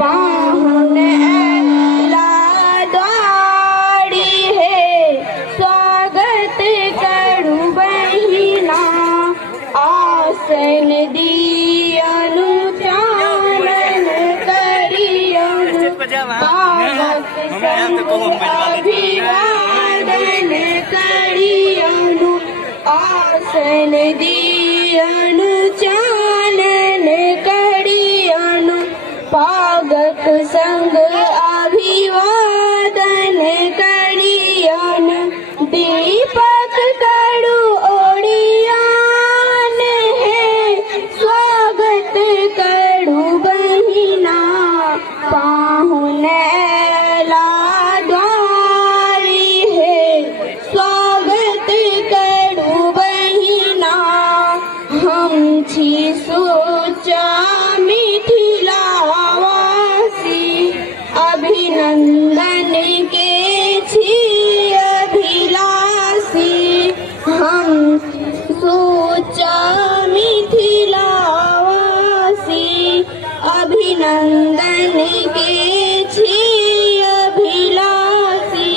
पाहुन लाडवाड़ी है स्वागत करू बहिना आसन दियनु चानन करियनु पावक संग अभिवादन करियनु आसन दियनु चानन करियनु पागक संग अभिवादन करियनु दीपक करू ओड़ियान है स्वागत करू बहिना पाहुन लाडवाड़ी है स्वागत करू बहिना हम छी सोचा मिथिलावासी अभिनंदन के छी अभिलाषी हम सोचा मिथिलावासी अभिनंदन के छी अभिलाषी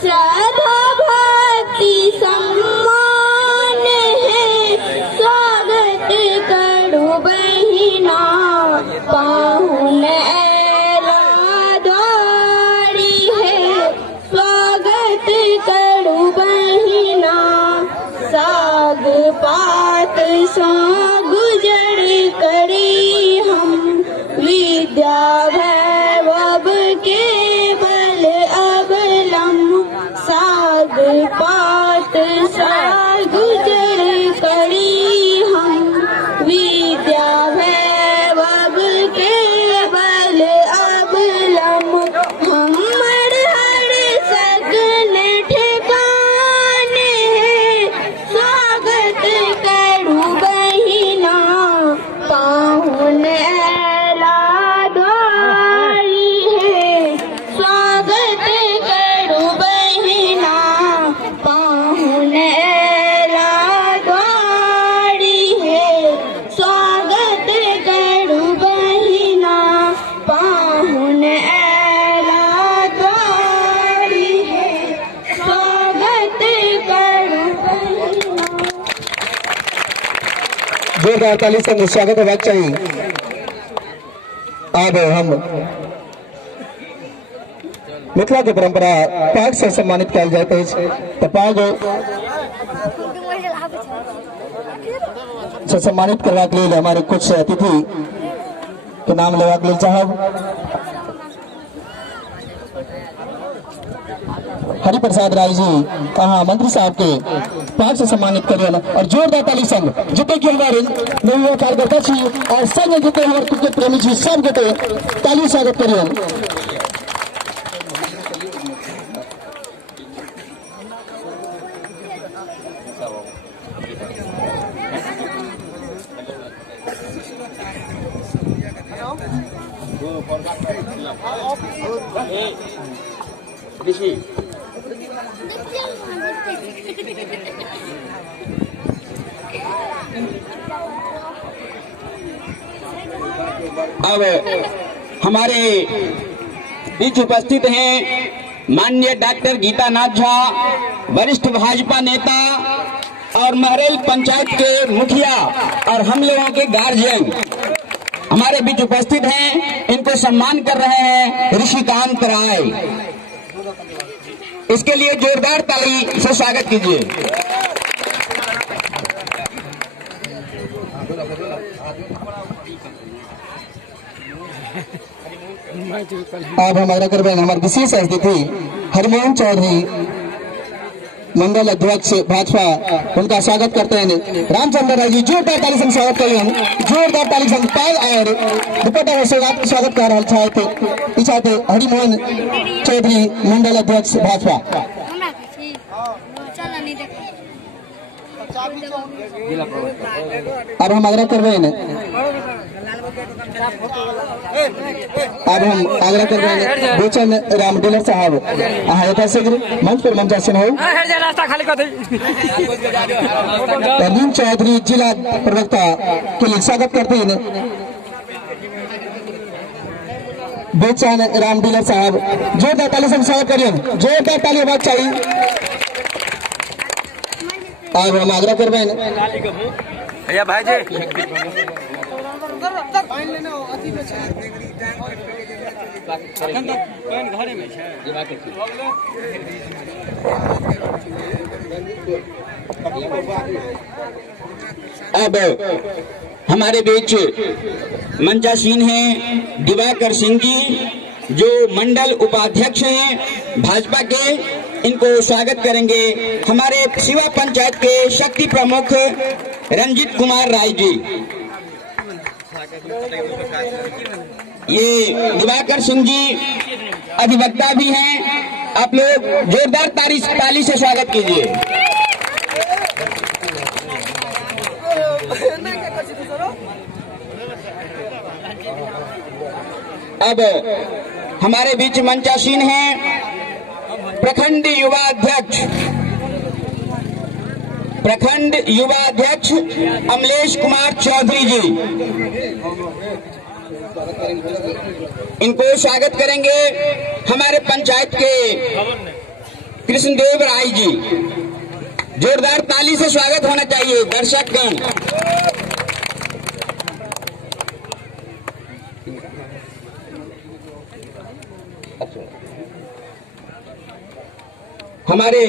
श्रद्धा भक्ति सम्मान है स्वागत करू बहिना पाहुन लाडवाड़ी है स्वागत करू बहिना साग पात सा गुजर करी हम विद्या भैरव के बल अबलम साग पात सा गुजर करी हम विद्या भैरव के बल अबलम हमर हर सगन ठिकाने स्वागत करू बहिना पाहुन लाडवाड़ी है स्वागत करू बहिना पाहुन लाडवाड़ी है स्वागत करू बहिना पाहुन लाडवाड़ी है स्वागत करू बहिना। जोरदार ताली से स्वागत होना चाहिए। अब हम मिथिला के परंपरा पाग से सम्मानित किया जाते हैं तो पाग से सम्मानित करवा के लिए हमारे कुछ अतिथि के नाम लेवा के लिए साहब हरि प्रसाद राय जी कहा मंत्री साहब के पाग से सम्मानित करिए और जोरदार ताली संग जितने की हमारे नव कार्यकर्ता छी और संग जितने हमारे क्रिकेट प्रेमी छी सब के ताली स्वागत करिए। अब हमारे बीच उपस्थित हैं माननीय डॉक्टर गीतानाथ झा, वरिष्ठ भाजपा नेता और महरेल पंचायत के मुखिया और हम लोगों के गार्जियन हमारे बीच उपस्थित हैं। इनको सम्मान कर रहे हैं ऋषिकांत राय। इसके लिए जोरदार ताली से स्वागत कीजिए। अब हमारा कर हमारे विशेष अतिथि हरमोहन चौधरी मंडल अध्यक्ष भाजपा उनका स्वागत करते हैं। रामचंद्र राय जी जोरदार ताली से स्वागत करिए। जोरदार ताली से पाल और दुपट्टा से स्वागत कर रहा थे हरिमोहन चौधरी मंडल अध्यक्ष भाजपा। अब हम आग्रह कर रहे हैं अब हम आग्रह कर रहे हैं बेचन राम डीलर साहब यथाशीघ्र मंच पर मंचासन हो। नीम चौधरी जिला प्रवक्ता के लिए स्वागत करते हैं। बेचैन राम डीलर साहब, जोरदार ताली से स्वागत करिए, जोरदार ताली आवाज चाहिए। अब हम आग्रह कर रहे हैं भाई जी अब हमारे बीच मंचासीन हैं दिवाकर सिंह जी, जो मंडल उपाध्यक्ष हैं भाजपा के, इनको स्वागत करेंगे। हमारे शिवा पंचायत के शक्ति प्रमुख रंजीत कुमार राय जी, ये दिवाकर सिंह जी अधिवक्ता भी हैं। आप लोग जोरदार ताली से स्वागत कीजिए। अब हमारे बीच मंचासीन हैं प्रखंड युवा अध्यक्ष अमलेश कुमार चौधरी जी, इनको स्वागत करेंगे। हमारे पंचायत के कृष्णदेव राय जी, जोरदार ताली से स्वागत होना चाहिए दर्शकगण। हमारे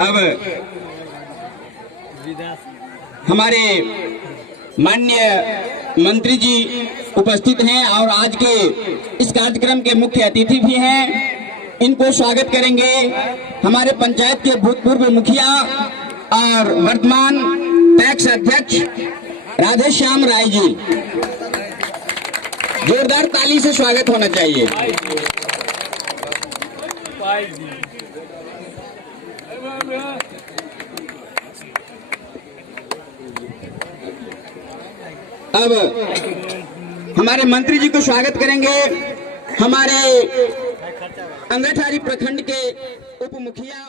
अब हमारे माननीय मंत्री जी उपस्थित हैं और आज के इस कार्यक्रम के मुख्य अतिथि भी हैं, इनको स्वागत करेंगे। हमारे पंचायत के भूतपूर्व मुखिया और वर्तमान पैक्स अध्यक्ष राधेश्याम राय जी, जोरदार ताली से स्वागत होना चाहिए। अब हमारे मंत्री जी को स्वागत करेंगे हमारे अंगठारी प्रखंड के उप मुखिया